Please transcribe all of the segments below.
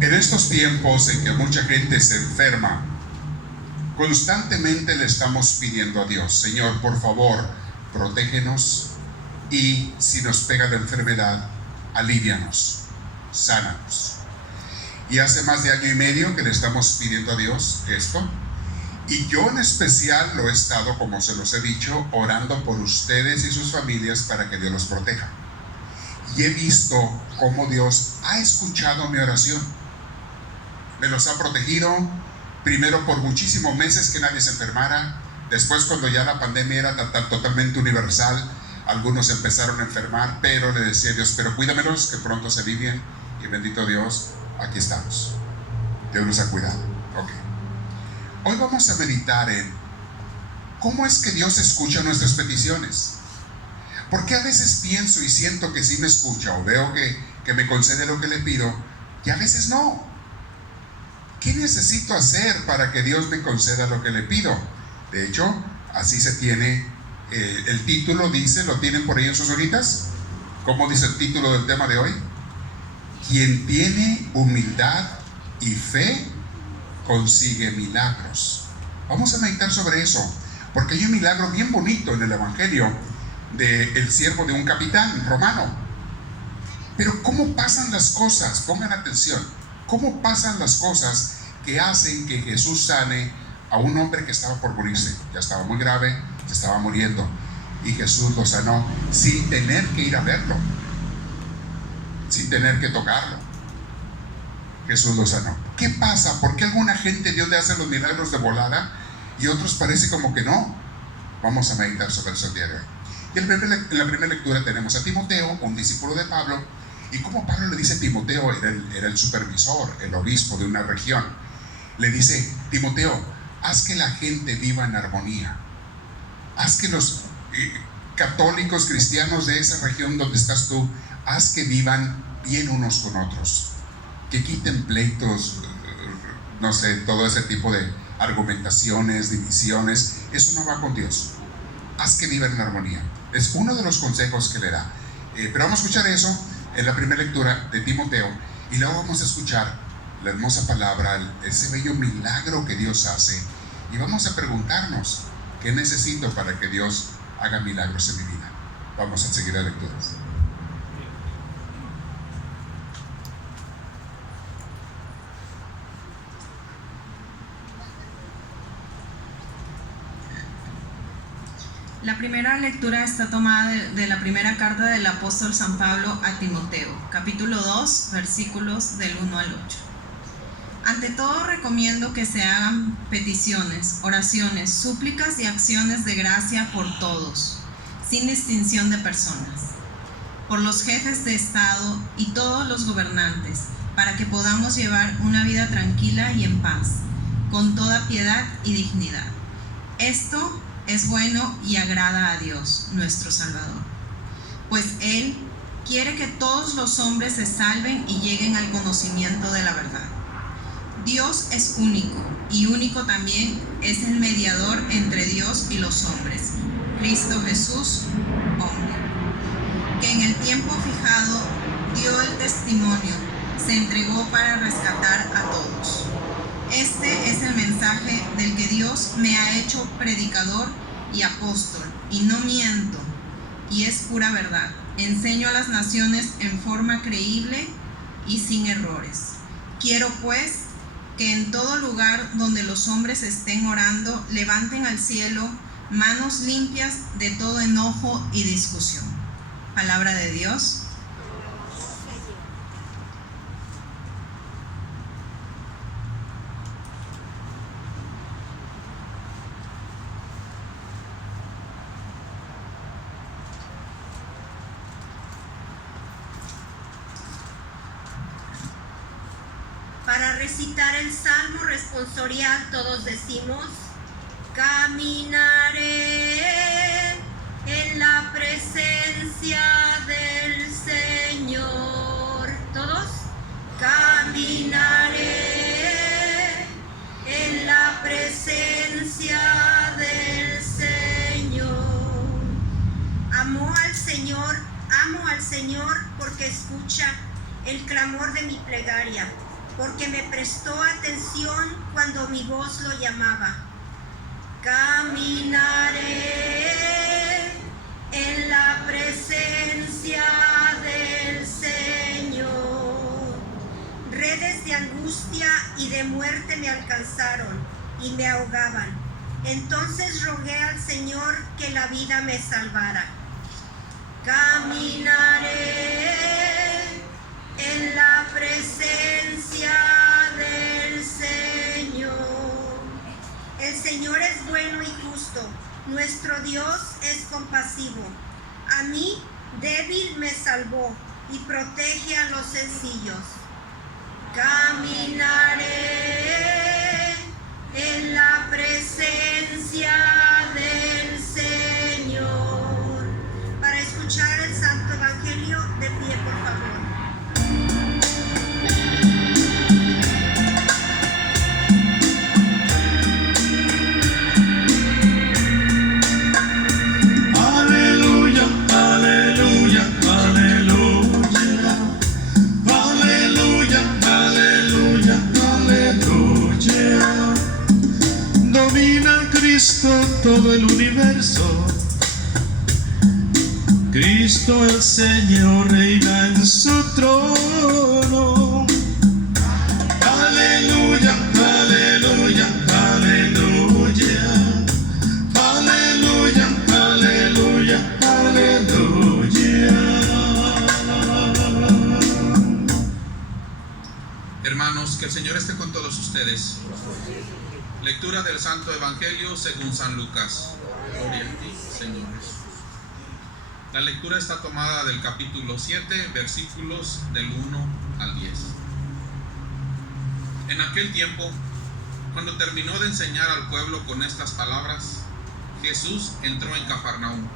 En estos tiempos en que mucha gente se enferma, constantemente le estamos pidiendo a Dios: Señor, por favor, protégenos, y si nos pega la enfermedad, alívianos, sánanos. Y hace más de año y medio que le estamos pidiendo a Dios esto, y yo en especial lo he estado, como se los he dicho, orando por ustedes y sus familias para que Dios los proteja. Y he visto cómo Dios ha escuchado mi oración. Me los ha protegido, primero por muchísimos meses que nadie se enfermara. Después, cuando ya la pandemia era totalmente universal, algunos empezaron a enfermar, pero le decía a Dios: pero cuídamelos, que pronto se alivien. Y bendito Dios, aquí estamos. Dios nos ha cuidado. Ok. Hoy vamos a meditar en cómo es que Dios escucha nuestras peticiones. Porque a veces pienso y siento que sí me escucha, o veo que me concede lo que le pido, y a veces no. ¿Qué necesito hacer para que Dios me conceda lo que le pido? De hecho, así se tiene el título, dice, ¿lo tienen por ahí en sus horitas? ¿Cómo dice el título del tema de hoy? Quien tiene humildad y fe consigue milagros. Vamos a meditar sobre eso, porque hay un milagro bien bonito en el Evangelio del siervo de un capitán romano. Pero ¿cómo pasan las cosas? Pongan atención. ¿Cómo pasan las cosas que hacen que Jesús sane a un hombre que estaba por morirse? Ya estaba muy grave, se estaba muriendo, y Jesús lo sanó sin tener que ir a verlo, sin tener que tocarlo. Jesús lo sanó. ¿Qué pasa? ¿Por qué alguna gente Dios le hace los milagros de volada y otros parece como que no? Vamos a meditar sobre eso el día de hoy. Y en la primera lectura tenemos a Timoteo, un discípulo de Pablo, y como Pablo le dice a Timoteo, era el supervisor, el obispo de una región, le dice: Timoteo, haz que la gente viva en armonía, haz que los católicos cristianos de esa región donde estás tú, haz que vivan bien unos con otros, que quiten pleitos, no sé, todo ese tipo de argumentaciones, divisiones. Eso no va con Dios. Haz que vivan en armonía. Es uno de los consejos que le da. Pero vamos a escuchar eso en la primera lectura de Timoteo, y luego vamos a escuchar la hermosa palabra, ese bello milagro que Dios hace, y vamos a preguntarnos: ¿qué necesito para que Dios haga milagros en mi vida? Vamos a seguir la lectura. La primera lectura está tomada de la primera carta del apóstol San Pablo a Timoteo, capítulo 2, versículos del 1 al 8. Ante todo recomiendo que se hagan peticiones, oraciones, súplicas y acciones de gracia por todos, sin distinción de personas, por los jefes de Estado y todos los gobernantes, para que podamos llevar una vida tranquila y en paz, con toda piedad y dignidad. Esto es bueno y agrada a Dios, nuestro Salvador, pues Él quiere que todos los hombres se salven y lleguen al conocimiento de la verdad. Dios es único, y único también es el mediador entre Dios y los hombres, Cristo Jesús, hombre, que en el tiempo fijado dio el testimonio, se entregó para rescatar a todos. Este es el mensaje del que Dios me ha hecho predicador y apóstol, y no miento, y es pura verdad. Enseño a las naciones en forma creíble y sin errores. Quiero pues que en todo lugar donde los hombres estén orando, levanten al cielo manos limpias de todo enojo y discusión. Palabra de Dios. Para recitar el salmo responsorial todos decimos: caminaré en la presencia del Señor. ¿Todos? Caminaré en la presencia del Señor. Amo al Señor porque escucha el clamor de mi plegaria, porque me prestó atención cuando mi voz lo llamaba. Caminaré en la presencia del Señor. Redes de angustia y de muerte me alcanzaron y me ahogaban. Entonces rogué al Señor que la vida me salvara. Caminaré en la presencia del Señor. El Señor es bueno y justo. Nuestro Dios es compasivo. A mí, débil, me salvó y protege a los sencillos. Caminaré en la presencia del Señor. Para escuchar el Santo Evangelio, de pie, por favor. Aleluya, aleluya, aleluya. Aleluya, aleluya, aleluya. Domina Cristo todo el universo. Cristo el Señor reina en su trono. Aleluya, aleluya, aleluya. Aleluya, aleluya, aleluya. Hermanos, que el Señor esté con todos ustedes. Lectura del Santo Evangelio según San Lucas. Gloria a ti, Señor Jesús. La lectura está tomada del capítulo 7, versículos del 1 al 10. En aquel tiempo, cuando terminó de enseñar al pueblo con estas palabras, Jesús entró en Cafarnaúm.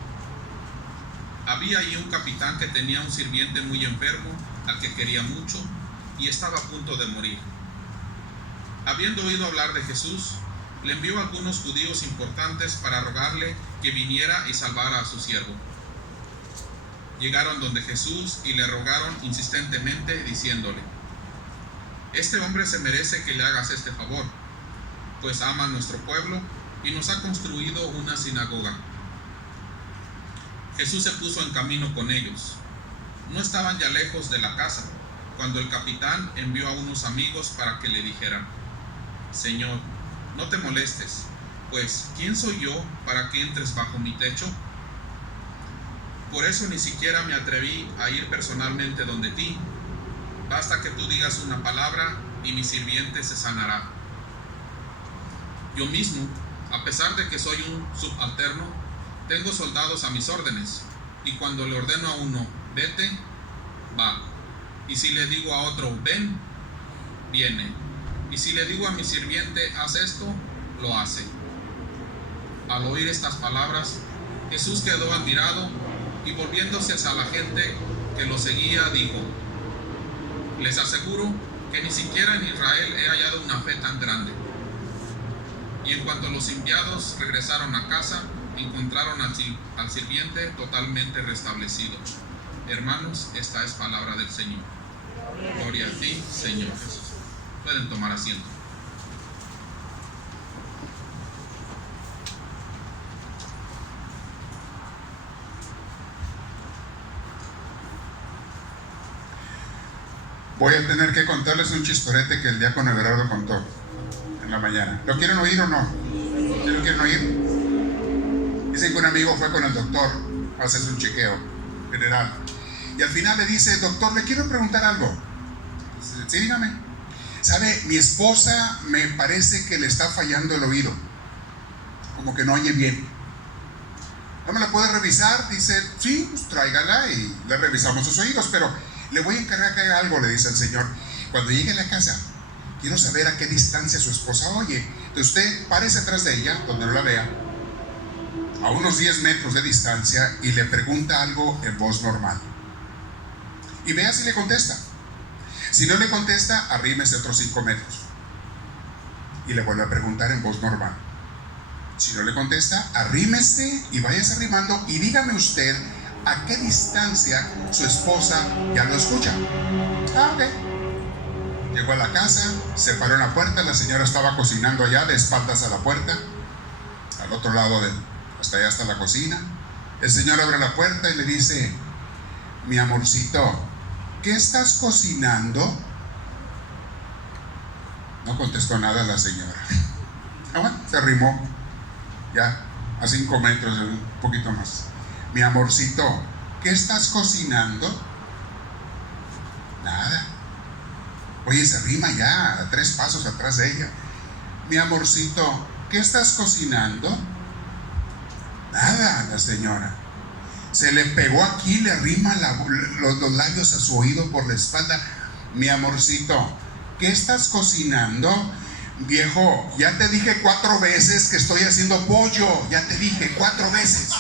Había allí un capitán que tenía un sirviente muy enfermo, al que quería mucho, y estaba a punto de morir. Habiendo oído hablar de Jesús, le envió a algunos judíos importantes para rogarle que viniera y salvara a su siervo. Llegaron donde Jesús y le rogaron insistentemente, diciéndole: este hombre se merece que le hagas este favor, pues ama a nuestro pueblo y nos ha construido una sinagoga. Jesús se puso en camino con ellos. No estaban ya lejos de la casa, cuando el capitán envió a unos amigos para que le dijeran: Señor, no te molestes, pues ¿quién soy yo para que entres bajo mi techo? Por eso ni siquiera me atreví a ir personalmente donde ti. Basta que tú digas una palabra y mi sirviente se sanará. Yo mismo, a pesar de que soy un subalterno, tengo soldados a mis órdenes, y cuando le ordeno a uno, vete, va. Y si le digo a otro, ven, viene. Y si le digo a mi sirviente, haz esto, lo hace. Al oír estas palabras, Jesús quedó admirado y volviéndose a la gente que lo seguía, dijo: les aseguro que ni siquiera en Israel he hallado una fe tan grande. Y en cuanto los enviados regresaron a casa, encontraron al sirviente totalmente restablecido. Hermanos, esta es palabra del Señor. Gloria a ti, Señor Jesús. Pueden tomar asiento. Voy a tener que contarles un chistorete que el diácono Everardo contó en la mañana. ¿Lo quieren oír o no? ¿Sí lo quieren oír? Dicen que un amigo fue con el doctor a hacerse un chequeo general. Y al final le dice: doctor, le quiero preguntar algo. Dice: sí, dígame. ¿Sabe? Mi esposa me parece que le está fallando el oído. Como que no oye bien. ¿No me la puede revisar? Dice: sí, pues tráigala y le revisamos sus oídos, pero le voy a encargar que haga algo, le dice el Señor. Cuando llegue a la casa, quiero saber a qué distancia su esposa oye. Entonces usted párese atrás de ella, donde no la vea, a unos 10 metros de distancia, y le pregunta algo en voz normal. Y vea si le contesta. Si no le contesta, arrímese otros 5 metros. Y le vuelve a preguntar en voz normal. Si no le contesta, arrímese y váyase arrimando y dígame usted a qué distancia su esposa ya lo escucha. Ah, ok. Llegó a la casa, se paró en la puerta, la señora estaba cocinando allá de espaldas a la puerta, al otro lado hasta allá está la cocina. El señor abre la puerta y le dice: mi amorcito, ¿qué estás cocinando? No contestó nada la señora. Bueno, se arrimó ya a 5 metros, un poquito más. Mi amorcito, ¿qué estás cocinando? Nada. Oye, se arrima ya a 3 pasos atrás de ella. Mi amorcito, ¿qué estás cocinando? Nada, la señora. Se le pegó aquí, le arrima los labios a su oído por la espalda. Mi amorcito, ¿qué estás cocinando? Viejo, ya te dije 4 veces que estoy haciendo pollo. Ya te dije 4 veces.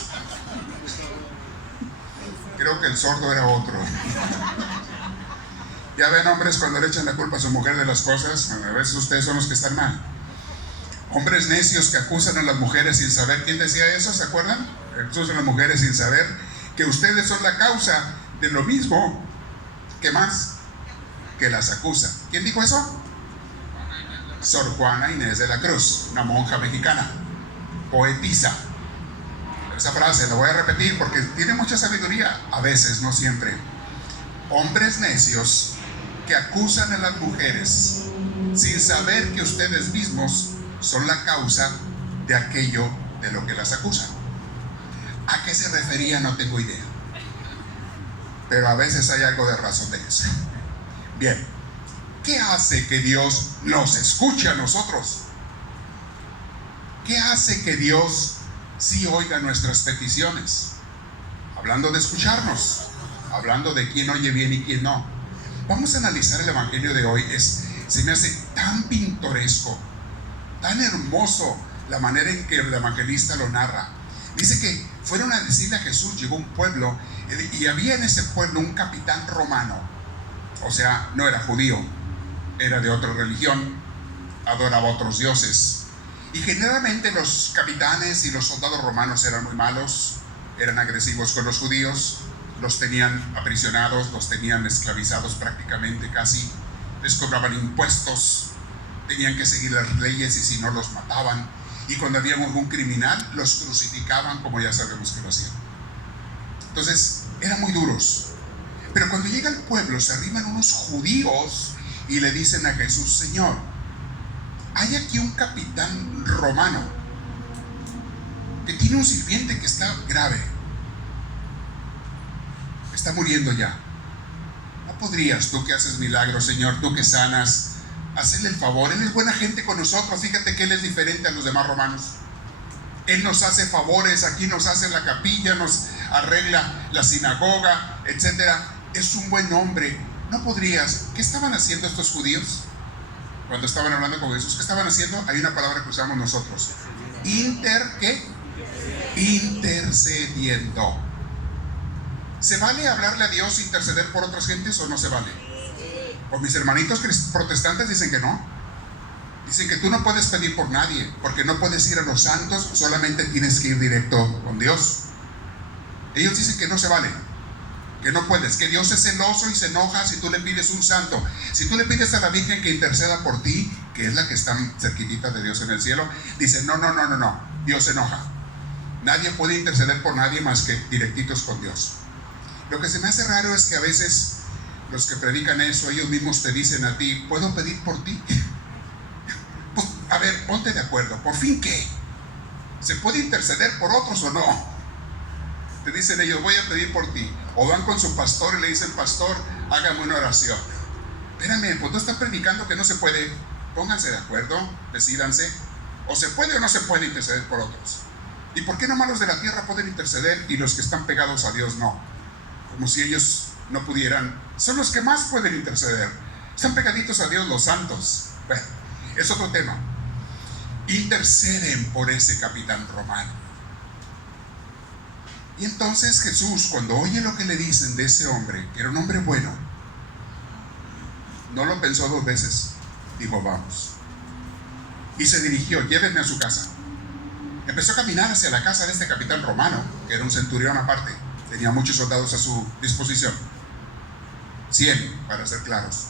Creo que el sordo era otro. Ya ven, hombres, cuando le echan la culpa a su mujer de las cosas, a veces ustedes son los que están mal. Hombres necios que acusan a las mujeres sin saber. ¿Quién decía eso? ¿Se acuerdan? Acusan a las mujeres sin saber que ustedes son la causa de lo mismo. ¿Qué más? Que las acusa. ¿Quién dijo eso? Sor Juana Inés de la Cruz, una monja mexicana, poetisa. Esa frase la voy a repetir porque tiene mucha sabiduría, a veces, no siempre. Hombres necios que acusan a las mujeres sin saber que ustedes mismos son la causa de aquello de lo que las acusan. ¿A qué se refería? No tengo idea, pero a veces hay algo de razón de eso. Bien, ¿qué hace que Dios nos escuche a nosotros? ¿Qué hace que Dios sí oiga nuestras peticiones? Hablando de escucharnos, hablando de quién oye bien y quién no. Vamos a analizar el evangelio de hoy. Se me hace tan pintoresco, tan hermoso la manera en que el evangelista lo narra. Dice que fueron a decirle a Jesús, llegó a un pueblo y había en ese pueblo un capitán romano. O sea, no era judío, era de otra religión, adoraba a otros dioses. Y generalmente los capitanes y los soldados romanos eran muy malos, eran agresivos con los judíos, los tenían aprisionados, los tenían esclavizados prácticamente casi, les cobraban impuestos, tenían que seguir las leyes y si no los mataban. Y cuando había algún criminal, los crucificaban, como ya sabemos que lo hacían. Entonces, eran muy duros. Pero cuando llega al pueblo, se arriman unos judíos y le dicen a Jesús: Señor, hay aquí un capitán romano que tiene un sirviente que está grave, está muriendo ya. ¿No podrías tú, que haces milagros, Señor, tú que sanas, hacerle el favor? Él es buena gente con nosotros. Fíjate que él es diferente a los demás romanos. Él nos hace favores, aquí nos hace la capilla, nos arregla la sinagoga, etcétera. Es un buen hombre. ¿No podrías? ¿Qué estaban haciendo estos judíos cuando estaban hablando con Jesús? ¿Qué estaban haciendo? Hay una palabra que usamos nosotros. ¿Qué? Intercediendo. ¿Se vale hablarle a Dios, interceder por otras gentes o no se vale? O mis hermanitos protestantes dicen que no. Dicen que tú no puedes pedir por nadie, porque no puedes ir a los santos, solamente tienes que ir directo con Dios. Ellos dicen que no se vale, que no puedes, que Dios es celoso y se enoja si tú le pides un santo. Si tú le pides a la Virgen que interceda por ti, que es la que está cerquitita de Dios en el cielo, dicen no, Dios se enoja. Nadie puede interceder por nadie más que directitos con Dios. Lo que se me hace raro es que a veces los que predican eso, ellos mismos te dicen a ti: ¿puedo pedir por ti? Pues, a ver, ponte de acuerdo, ¿por fin qué? ¿Se puede interceder por otros o no? Te dicen ellos: voy a pedir por ti. O van con su pastor y le dicen: pastor, hágame una oración. Espérame, pues no están predicando que no se puede. Pónganse de acuerdo, decídanse. O se puede o no se puede interceder por otros. ¿Y por qué nomás los de la tierra pueden interceder y los que están pegados a Dios no? Como si ellos no pudieran. Son los que más pueden interceder. Están pegaditos a Dios los santos. Bueno, es otro tema. Interceden por ese capitán romano. Y entonces Jesús, cuando oye lo que le dicen de ese hombre, que era un hombre bueno, no lo pensó 2 veces. Dijo: vamos. Y se dirigió: llévenme a su casa. Empezó a caminar hacia la casa de este capitán romano, que era un centurión aparte. Tenía muchos soldados a su disposición. 100, para ser claros.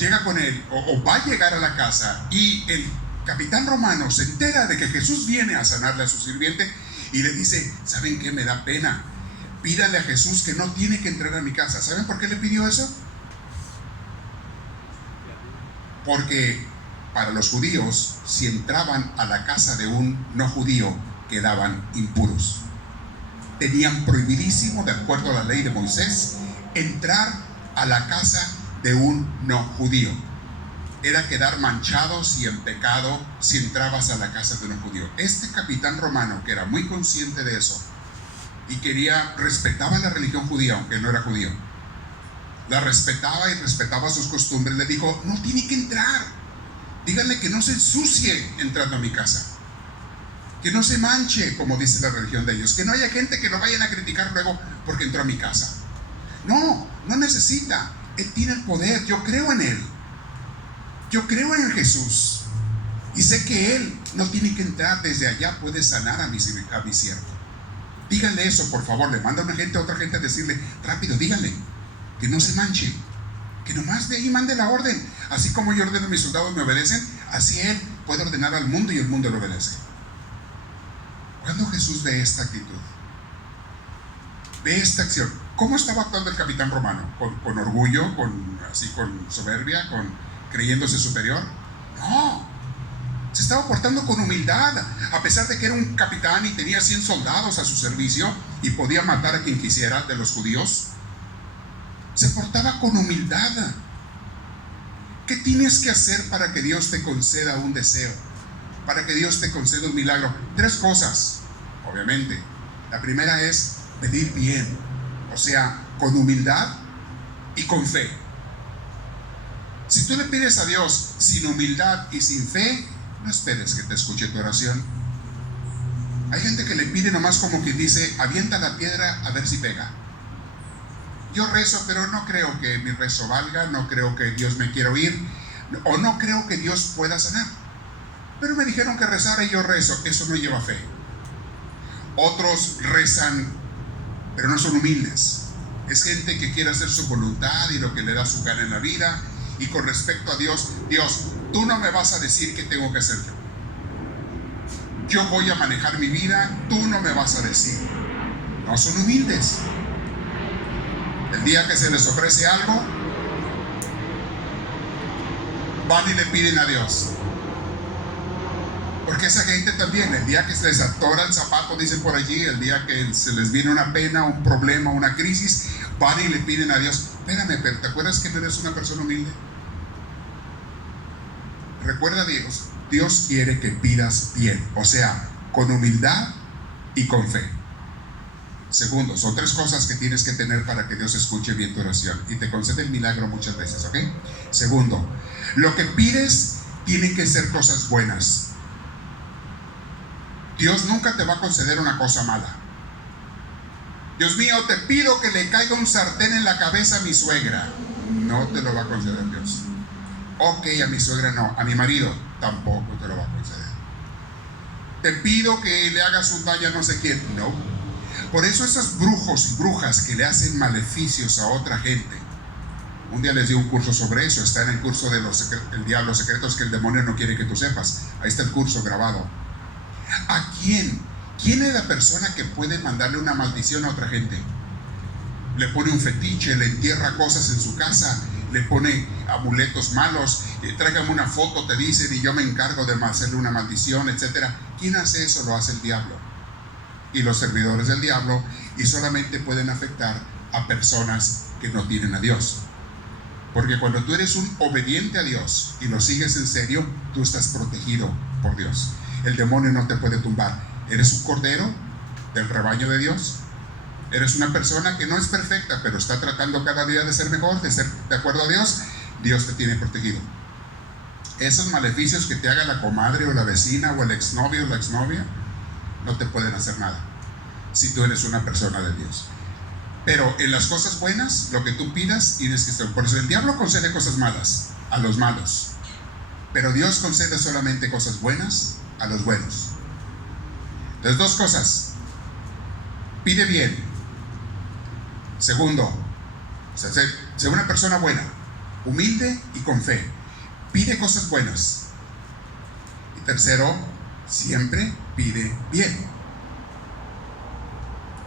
llega con él o va a llegar a la casa, y el capitán romano se entera de que Jesús viene a sanarle a su sirviente y le dice: ¿saben qué? Me da pena, pídale a Jesús que no tiene que entrar a mi casa. ¿Saben por qué le pidió eso? Porque para los judíos, si entraban a la casa de un no judío, quedaban impuros. Tenían prohibidísimo, de acuerdo a la ley de Moisés, entrar a la casa de un no judío. Era quedar manchados y en pecado si entrabas a la casa de un judío. Este capitán romano, que era muy consciente de eso y respetaba la religión judía, aunque no era judío, la respetaba y respetaba sus costumbres, le dijo: no tiene que entrar, díganle que no se ensucie entrando a mi casa, que no se manche, como dice la religión de ellos, que no haya gente que lo vayan a criticar luego porque entró a mi casa. No necesita, él tiene el poder, yo creo en él, yo creo en Jesús y sé que él no tiene que entrar, desde allá puede sanar a mi siervo. Díganle eso, por favor. Le manda a otra gente a decirle: rápido, díganle que no se manche, que nomás de ahí mande la orden. Así como yo ordeno a mis soldados me obedecen, así él puede ordenar al mundo y el mundo le obedece. Cuando Jesús ve esta actitud, ve esta acción, ¿cómo estaba actuando el capitán romano? ¿Con orgullo? ¿Con soberbia? ¿Creyéndose superior? No, se estaba portando con humildad. A pesar de que era un capitán y tenía 100 soldados a su servicio y podía matar a quien quisiera de los judíos, se portaba con humildad. ¿Qué tienes que hacer para que Dios te conceda un deseo? Para que Dios te conceda un milagro. 3 cosas, obviamente. La primera es pedir bien, o sea, con humildad y con fe. Si tú le pides a Dios sin humildad y sin fe, no esperes que te escuche tu oración. Hay gente que le pide nomás como quien dice: avienta la piedra a ver si pega. Yo rezo, pero no creo que mi rezo valga, no creo que Dios me quiera oír, o no creo que Dios pueda sanar. Pero me dijeron que rezara y yo rezo. Eso no lleva fe. Otros rezan, pero no son humildes. Es gente que quiere hacer su voluntad y lo que le da su gana en la vida. Y con respecto a Dios: Dios, tú no me vas a decir qué tengo que hacer yo. Yo voy a manejar mi vida, tú no me vas a decir. No son humildes. El día que se les ofrece algo, van y le piden a Dios. Porque esa gente también, el día que se les atora el zapato, dicen por allí, el día que se les viene una pena, un problema, una crisis, van y le piden a Dios: espérame, pero ¿te acuerdas que no eres una persona humilde? Recuerda, Dios quiere que pidas bien, o sea, con humildad y con fe. Segundo, son 3 cosas que tienes que tener para que Dios escuche bien tu oración y te concede el milagro muchas veces, ¿ok? Segundo, lo que pides tiene que ser cosas buenas. Dios nunca te va a conceder una cosa mala. Dios mío, te pido que le caiga un sartén en la cabeza a mi suegra. No te lo va a conceder Dios. Ok, a mi suegra no, a mi marido tampoco te lo va a conceder. Te pido que le hagas un daño a no sé quién. No. Por eso esos brujos y brujas que le hacen maleficios a otra gente, un día les di un curso sobre eso. Está en el curso de el diablo, secretos que el demonio no quiere que tú sepas. Ahí está el curso grabado. ¿A quién? ¿Quién es la persona que puede mandarle una maldición a otra gente? Le pone un fetiche, le entierra cosas en su casa, le pone amuletos malos, tráigame una foto, te dicen, y yo me encargo de hacerle una maldición, etc. ¿Quién hace eso? Lo hace el diablo y los servidores del diablo, y solamente pueden afectar a personas que no tienen a Dios. Porque cuando tú eres un obediente a Dios y lo sigues en serio, tú estás protegido por Dios. El demonio no te puede tumbar. Eres un cordero del rebaño de Dios. Eres una persona que no es perfecta, pero está tratando cada día de ser mejor, de ser de acuerdo a Dios. Dios te tiene protegido. Esos maleficios que te haga la comadre o la vecina o el exnovio o la exnovia no te pueden hacer nada si tú eres una persona de Dios. Pero en las cosas buenas, lo que tú pidas tienes que estar. Por eso el diablo concede cosas malas a los malos, pero Dios concede solamente cosas buenas a los buenos. Entonces, 2 cosas: pide bien. Segundo, sé una persona buena. humilde y con fe. Pide cosas buenas. Y tercero, siempre pide bien.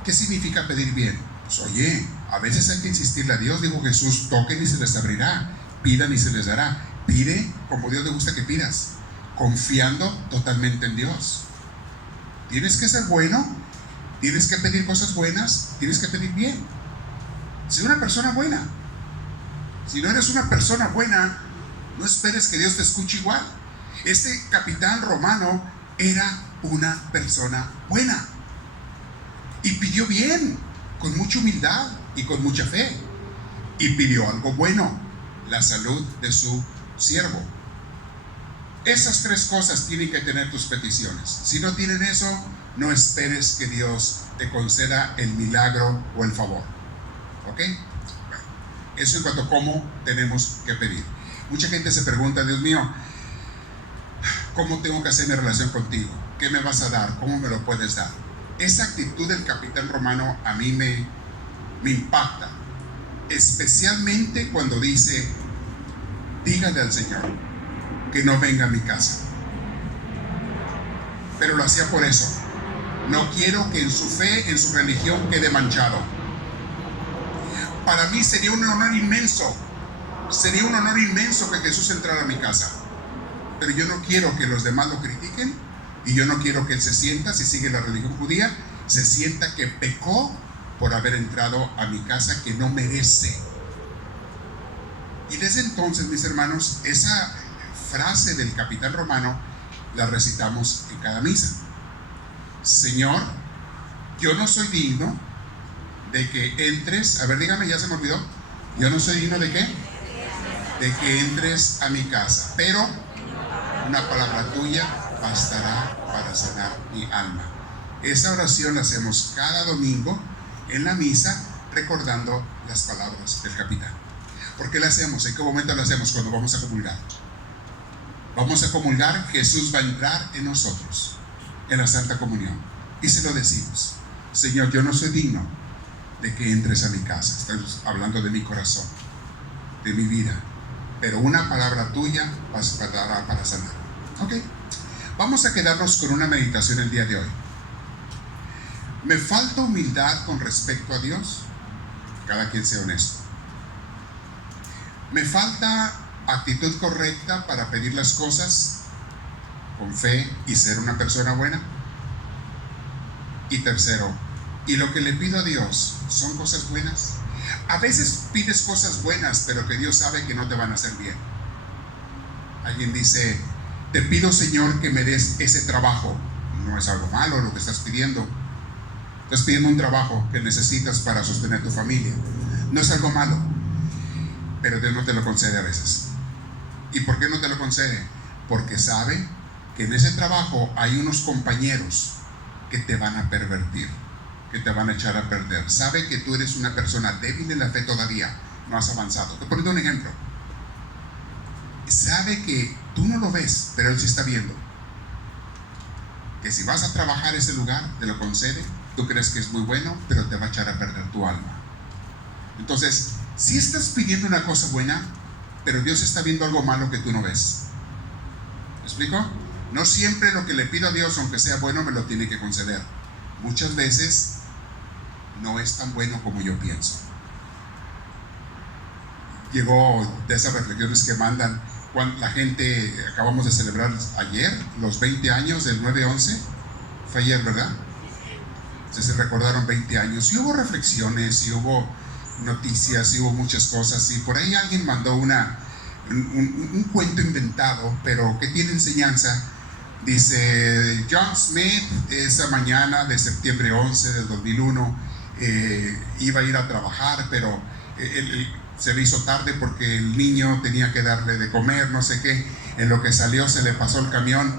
¿Qué significa pedir bien? Pues oye, a veces hay que insistirle a Dios. Dijo Jesús, toquen y se les abrirá, pidan y se les dará. Pide como Dios le gusta que pidas, confiando totalmente en Dios. Tienes que ser bueno, tienes que pedir cosas buenas, tienes que pedir bien. Sé una persona buena. Si no eres una persona buena, no esperes que Dios te escuche igual. Este capitán romano era una persona buena y pidió bien, con mucha humildad y con mucha fe, y pidió algo bueno, la salud de su siervo. Esas tres cosas tienen que tener tus peticiones. Si no tienen eso, no esperes que Dios te conceda el milagro o el favor. ¿Ok? Bueno, eso en cuanto a cómo tenemos que pedir. Mucha gente se pregunta, Dios mío, ¿cómo tengo que hacer mi relación contigo? ¿Qué me vas a dar? ¿Cómo me lo puedes dar? Esa actitud del capitán romano a mí me impacta, especialmente cuando dice, dígale al Señor que no venga a mi casa. Pero lo hacía por eso. No quiero que en su fe, en su religión, quede manchado. Para mí sería un honor inmenso que Jesús entrara a mi casa. Pero yo no quiero que los demás lo critiquen, y yo no quiero que él se sienta, si sigue la religión judía, se sienta que pecó por haber entrado a mi casa, que no merece. Y desde entonces, mis hermanos, esa frase del capitán romano la recitamos en cada misa. Señor, yo no soy digno de que entres, a ver, dígame, ya se me olvidó. Yo no soy digno de qué? De que entres a mi casa, pero una palabra tuya bastará para sanar mi alma. Esa oración la hacemos cada domingo en la misa, recordando las palabras del capitán. ¿Por qué la hacemos? ¿En qué momento la hacemos? Cuando vamos a comulgar. Vamos a comulgar, Jesús va a entrar en nosotros, en la Santa Comunión, y se lo decimos: Señor, yo no soy digno de que entres a mi casa. Estoy hablando de mi corazón, de mi vida, pero una palabra tuya bastará para sanar. Ok, vamos a quedarnos con una meditación el día de hoy. ¿Me falta humildad con respecto a Dios? Cada quien sea honesto. ¿Me falta actitud correcta para pedir las cosas con fe y ser una persona buena? Y tercero, ¿y lo que le pido a Dios son cosas buenas? A veces pides cosas buenas, pero que Dios sabe que no te van a hacer bien. Alguien dice, te pido, Señor, que me des ese trabajo. No es algo malo lo que estás pidiendo. Estás pidiendo un trabajo que necesitas para sostener tu familia. No es algo malo, pero Dios no te lo concede a veces. ¿Y por qué no te lo concede? Porque sabe que en ese trabajo hay unos compañeros que te van a pervertir, que te van a echar a perder. Sabe que tú eres una persona débil en la fe todavía, no has avanzado. Te pongo un ejemplo. Sabe que tú no lo ves, pero Él sí está viendo. Que si vas a trabajar ese lugar, te lo concede. Tú crees que es muy bueno, pero te va a echar a perder tu alma. Entonces, si estás pidiendo una cosa buena, pero Dios está viendo algo malo que tú no ves. ¿Me explico? No siempre lo que le pido a Dios, aunque sea bueno, me lo tiene que conceder. Muchas veces no es tan bueno como yo pienso. Llegó de esas reflexiones que mandan cuando la gente, acabamos de celebrar ayer los 20 años del 9/11. Fue ayer, ¿verdad? Se recordaron 20 años y hubo reflexiones y hubo noticias y hubo muchas cosas, y por ahí alguien mandó un cuento inventado, pero que tiene enseñanza. Dice, John Smith esa mañana de septiembre 11 del 2001 iba a ir a trabajar, pero se le hizo tarde porque el niño tenía que darle de comer, no sé qué. En lo que salió se le pasó el camión,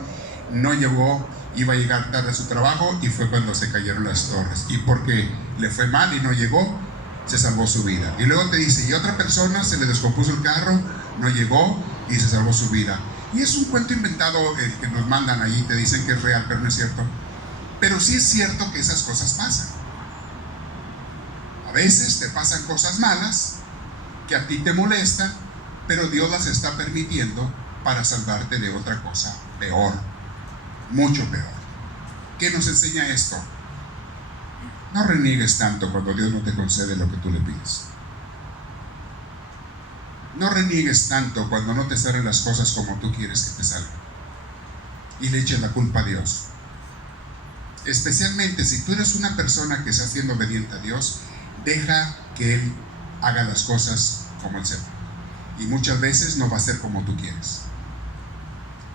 no llegó, iba a llegar tarde a su trabajo, y fue cuando se cayeron las torres. Y porque le fue mal y no llegó, se salvó su vida. Y luego te dice, y otra persona se le descompuso el carro, no llegó y se salvó su vida. Y es un cuento inventado que nos mandan ahí, te dicen que es real, pero no es cierto. Pero sí es cierto que esas cosas pasan. A veces te pasan cosas malas que a ti te molestan, pero Dios las está permitiendo para salvarte de otra cosa peor, mucho peor. ¿Qué nos enseña esto? No reniegues tanto cuando Dios no te concede lo que tú le pides. No reniegues tanto cuando no te salen las cosas como tú quieres que te salgan. Y le eches la culpa a Dios. Especialmente si tú eres una persona que está siendo obediente a Dios, deja que Él haga las cosas como Él sepa. Y muchas veces no va a ser como tú quieres.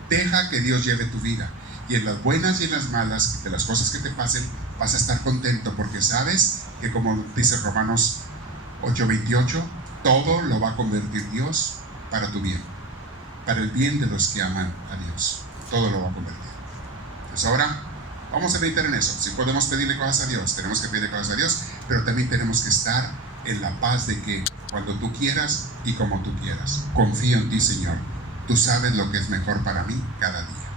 Deja que Dios lleve tu vida. Y en las buenas y en las malas, de las cosas que te pasen, vas a estar contento porque sabes que, como dice Romanos 8:28, todo lo va a convertir Dios para tu bien, para el bien de los que aman a Dios. Todo lo va a convertir. Pues ahora vamos a meditar en eso. Si podemos pedirle cosas a Dios, tenemos que pedirle cosas a Dios, pero también tenemos que estar en la paz de que cuando tú quieras y como tú quieras. Confío en ti, Señor. Tú sabes lo que es mejor para mí cada día.